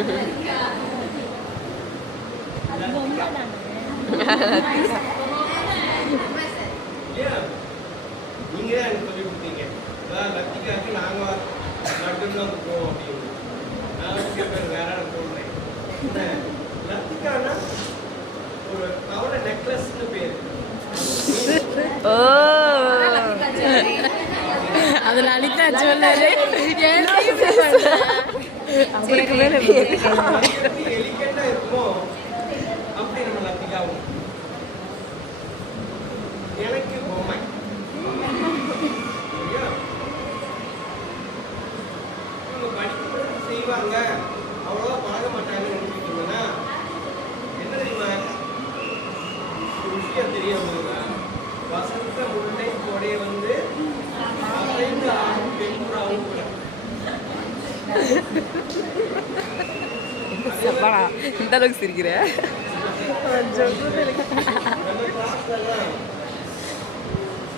நீங்க தான் எனக்கு சொல்லி கொடுத்தீங்க. லத்திகாக்கு நாங்க மட்டும்தான் போவோம் அப்படின்னு. நான் கேட்பேன் வேற சொல்றேன். லத்திகானா ஒரு கவலை நெக்லஸ்னு பேரு. ஓ அது லலிதா சொல்லாரு. அவருக்கு மேல எலிகண்டா இருக்குமோ அப்படி நம்ம லத்திகாவும். எனக்கு பொம்மை இவங்க படிக்க செய்வாங்க, அவ்வளோவா பழக மாட்டாங்கன்னு நினைச்சிட்டீங்கன்னா என்ன தெரியுமா ஒரு விஷயம் தெரியாம வசந்த முல்லை கொடைய வந்து அசைந்து ஆகும் பெண்புறாவும் கூட. இந்த அளவுக்கு சிரிக்கிற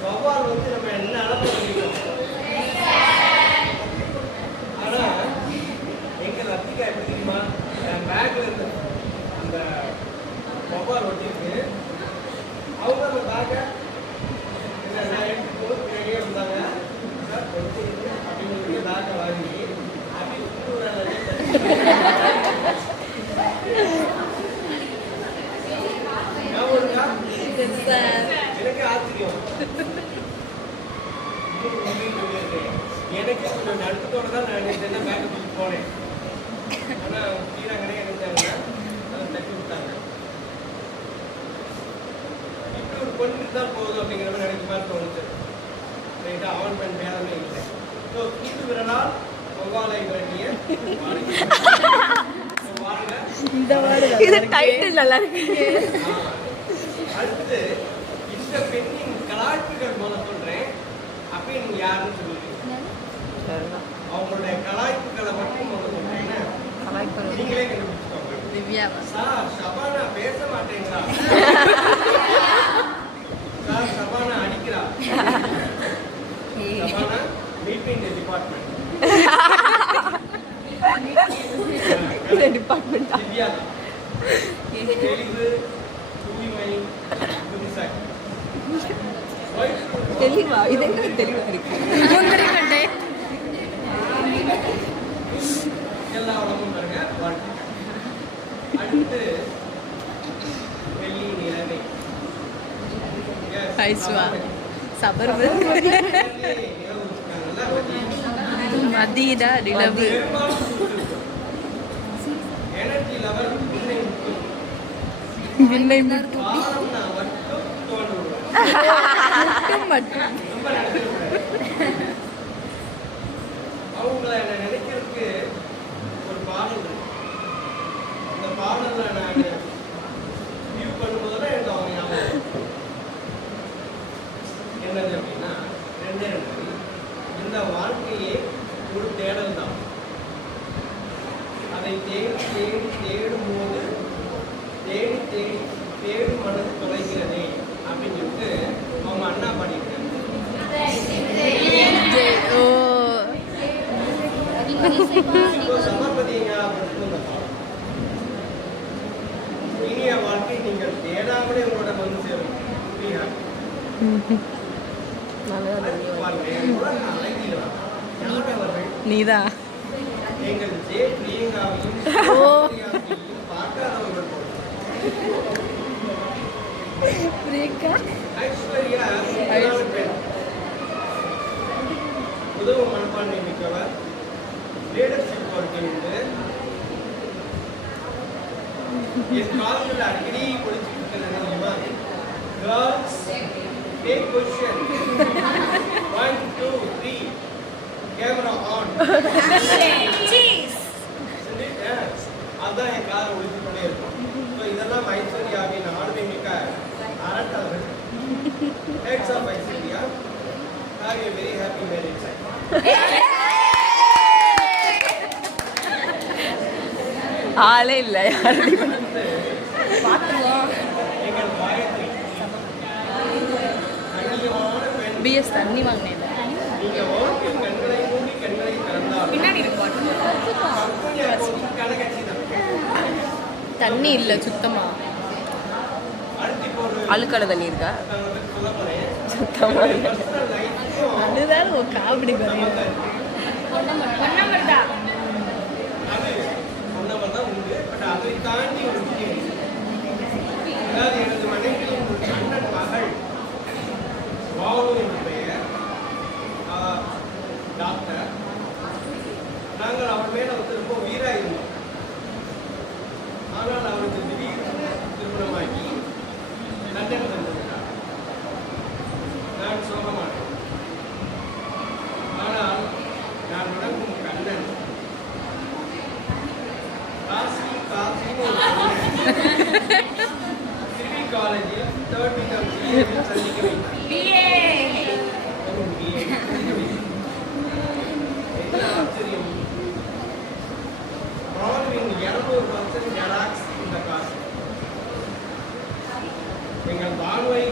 வவ்வால் வந்து நம்ம என்ன அளவு பண்ணிக்கிறோம். ஆனா எங்க லத்திகா எப்படி தெரியுமா, பேக்ல இருந்து அந்த வவ்வால் ஒட்டிருக்கு. அவங்க அந்த பேக்கை பின்னாடியே இருந்தாங்க அப்படின்னு பேக்கை வாங்கி அப்படி எனக்கு ஆச்சரியம். எனக்கு கொஞ்சம் நடுக்கத்தோட தான் நான் என்ன பேக்கை தூக்கி போனேன். ஆனால் கீழே இருந்தாங்க அதை தட்டி விட்டாங்க. இப்படி ஒரு பொண்ணு தான் போதும் அப்படிங்கிற மாதிரி எனக்கு மாதிரி தோணுச்சு. ரைட்டா, அவன் பெண் வேதமே இல்லை. ஸோ தூக்கு விரலால் பொங்காலை வேண்டிய இது டைட்டில் நல்லா இருக்கு. அடுத்து இந்த பெண்ணின் கலாய்ப்புகள் போல சொல்றேன். அப்ப நீங்க யாருன்னு சொல்லுவீங்க? அவங்களுடைய கலாய்ப்புகளை மட்டும் போல சொல்றேன். நீங்களே கண்டுபிடிச்சுக்கோங்க. திவ்யா சார் ஷபானா பேச மாட்டேங்கிறா, சார் ஷபானா அடிக்கிறா, Shabana meeting department department Divya தெளிவு தூய்மை புதுசாக தெளிவா இது என்ன தெளிவா இருக்கு எல்லா உடம்பும் பாருங்க வாழ்க்கை. அடுத்து வெள்ளி நிலவை சபர்வு மதியடா நிலவு எனர்ஜி லெவல் வில்லை அவங்கள என்ன நினைக்கிறதுக்கு ஒரு பாடல். அந்த பாடல்ல நான் வியூ பண்ணும்போதெல்லாம் எனக்கு அவங்க ஞாபகம் என்னது அப்படின்னா ரெண்டே ரெண்டு. இந்த வாழ்க்கையே ஒரு தேடல் தான். அதை தேடி தேடி தேடும் போது தேடி தேடி தேடும் மனது தொலைகிறதே அப்படின்னு சொல்லிட்டு அவங்க அண்ணா பாடியிருக்காங்க. சமர்பதிங்க இனிய வாழ்க்கை நீங்கள் தேடாமலே உங்களோட வந்து சேரும். நீதான் எங்கள் ஜே பிரியங்காவையும் பார்க்காதவர்கள் ஐஸ்வர்யா பெண், உதவு மனப்பான்மை மிக்கவர், லீடர்ஷிப் குவாலிட்டி உண்டு. என் காலத்தில் அடிக்கடி ஒழிச்சுட்டு இருக்கிறது தெரியுமா? Girls take position 1 2 3 camera on. அதுதான் என் காரை ஒழிச்சு கொண்டே இருக்கும். ஸோ இதெல்லாம் ஐஸ்வர்யாவின் ஆளுமை மிக்க அரட்டர்கள். Hats off Aishwarya, have a very happy marriage. ஆளே இல்லை எங்கள் காயத்ரி பிஎஸ் தண்ணி வாங்கினேன். நீங்கள் வாழ்க்கையில் கண்களை மூடி கண்களை திறந்தால் பின்னாடி இருக்கும் கணக்கட்சி தான். தண்ணி இல்லை சுத்தமா. அடுத்து இப்போ ஒரு அழுக்கான தண்ணி இருக்கா? நான் உங்களுக்கு சொல்ல போறேன். சுத்தமா இல்லை. பர்சனல் லைஃப்லையும் அதுதான் ஒரு காமெடி குறையும். அது சொன்னவர் தான் உண்டு. பட் அதை தாண்டி ஒரு விஷயம் இருக்கு. அதாவது எனது மனைவியின் ஒரு அண்ணன் மகள் வாவு என்று பெயர், டாக்டர். நாங்கள் அவர் மேல வந்து ரொம்ப உயிராக இருந்தோம். ஆனால் அவருக்கு திடீர்னு திருமணமாகி லண்டன் சென்றிருக்கிறார். நான் சோகமானேன். ஆனால் நான் வணங்கும் கண்ணன் காசின்னு ஒரு கண்ணன் சிவி காலேஜில் 3rd term CA சந்திக்க வைத்தார். என்ன ஆச்சரியம்! following 200%